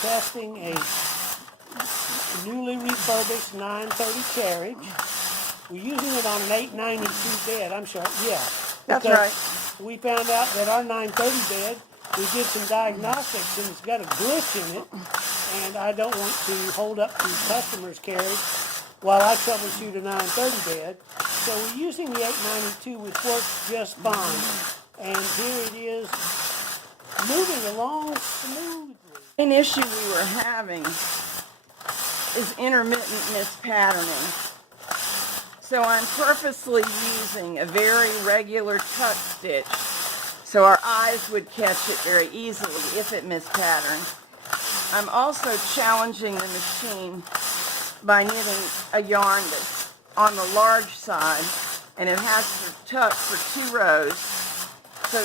testing a newly refurbished 930 carriage. We're using it on an 892 bed. I'm sorry, yeah. That's right. We found out that our 930 bed, we did some diagnostics and it's got a glitch in it, and I don't want to hold up the customer's carriage while I troubleshoot a 930 bed. So we're using the 892, which works just fine. And here it is, moving along smoothly. The main issue we were having is intermittent mispatterning. So I'm purposely using a very regular tuck stitch so our eyes would catch it very easily if it mispatterns. I'm also challenging the machine by knitting a yarn that's on the large side, and it has to tuck for 2 rows. So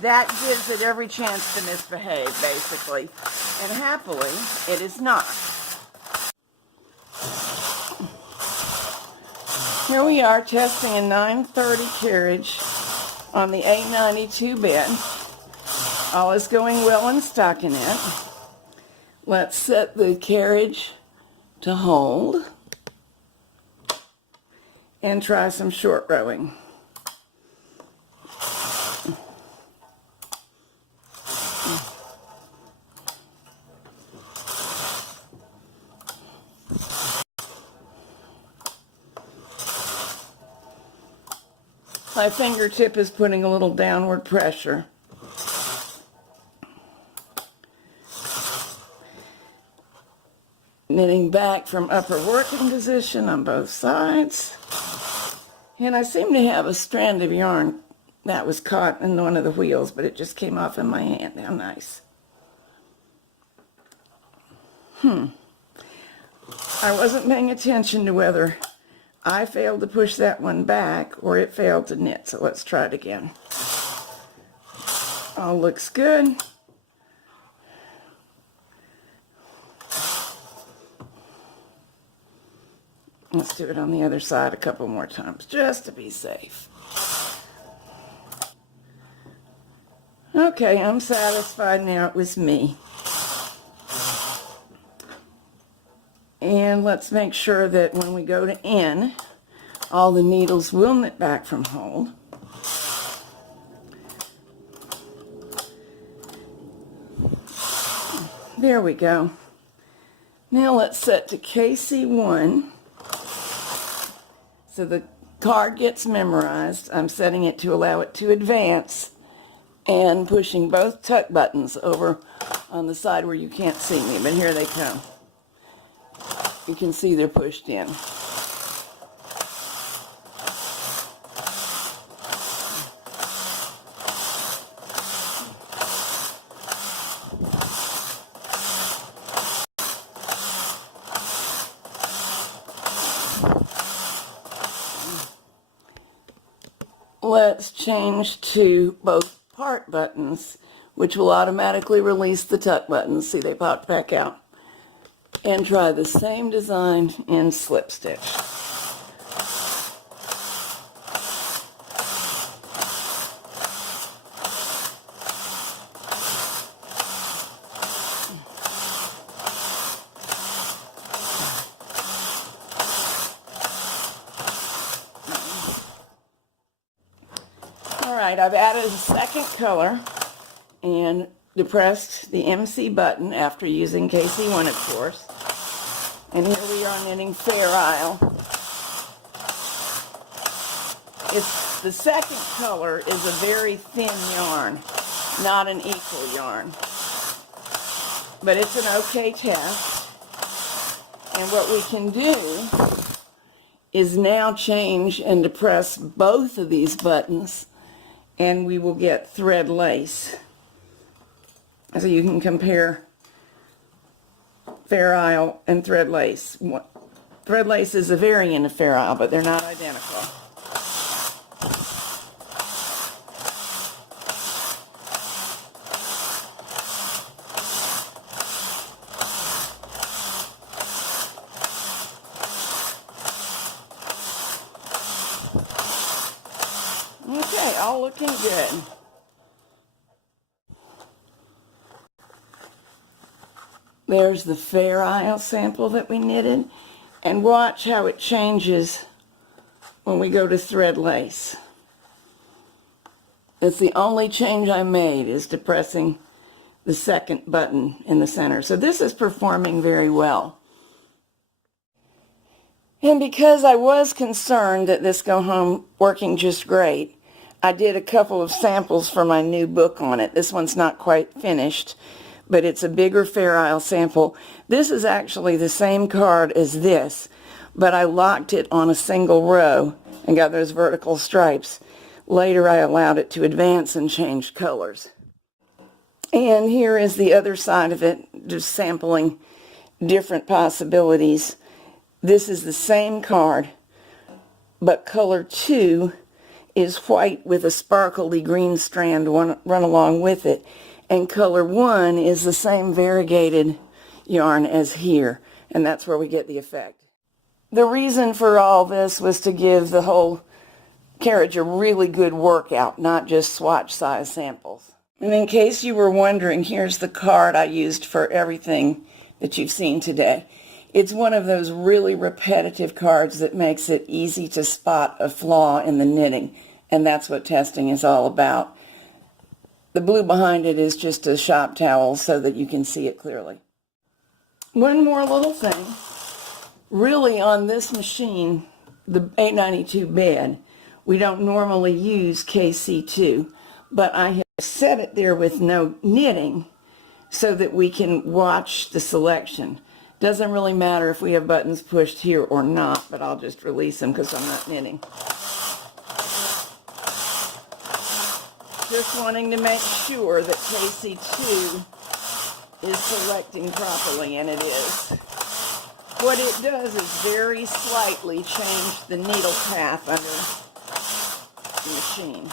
that gives it every chance to misbehave, basically. And happily, it is not. Here we are testing a 930 carriage on the 892 bed. All is going well in stocking it. Let's set the carriage to hold and try some short rowing. My fingertip is putting a little downward pressure. Knitting back from upper working position on both sides. And I seem to have a strand of yarn that was caught in one of the wheels, but it just came off in my hand. How nice. I wasn't paying attention to whether I failed to push that one back or it failed to knit, so let's try it again. All looks good. Let's do it on the other side a couple more times, just to be safe. Okay, I'm satisfied now it was me. And let's make sure that when we go to end, all the needles will knit back from hold. There we go. Now let's set to KC1. So the card gets memorized. I'm setting it to allow it to advance and pushing both tuck buttons over on the side where you can't see me, but here they come. You can see they're pushed in. Let's change to both part buttons, which will automatically release the tuck buttons. See, they popped back out. And try the same design in slip stitch. Alright, I've added a second color and depressed the MC button after using KC1, of course. And here we are knitting Fair Isle. The second color is a very thin yarn, not an equal yarn. But it's an okay test. And what we can do is now change and depress both of these buttons, and we will get thread lace. So you can compare Fair Isle and thread lace. Thread lace is a variant of Fair Isle, but they're not identical. Okay, all looking good. There's the Fair Isle sample that we knitted. And watch how it changes when we go to thread lace. It's the only change I made, is depressing the second button in the center. So this is performing very well. And because I was concerned that this go home working just great, I did a couple of samples for my new book on it. This one's not quite finished, but it's a bigger Fair Isle sample. This is actually the same card as this, but I locked it on a single row and got those vertical stripes. Later I allowed it to advance and change colors. And here is the other side of it, just sampling different possibilities. This is the same card, but color 2 is white with a sparkly green strand run along with it. And color 1 is the same variegated yarn as here, and that's where we get the effect. The reason for all this was to give the whole carriage a really good workout, not just swatch size samples. And in case you were wondering, here's the card I used for everything that you've seen today. It's one of those really repetitive cards that makes it easy to spot a flaw in the knitting, and that's what testing is all about. The blue behind it is just a shop towel so that you can see it clearly. One more little thing. Really, on this machine, the 892 bed, we don't normally use KC2, but I have set it there with no knitting so that we can watch the selection. Doesn't really matter if we have buttons pushed here or not, but I'll just release them because I'm not knitting. Just wanting to make sure that KC2 is selecting properly, and it is. What it does is very slightly change the needle path under the machine.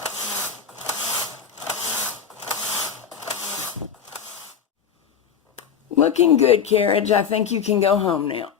Looking good, carriage. I think you can go home now.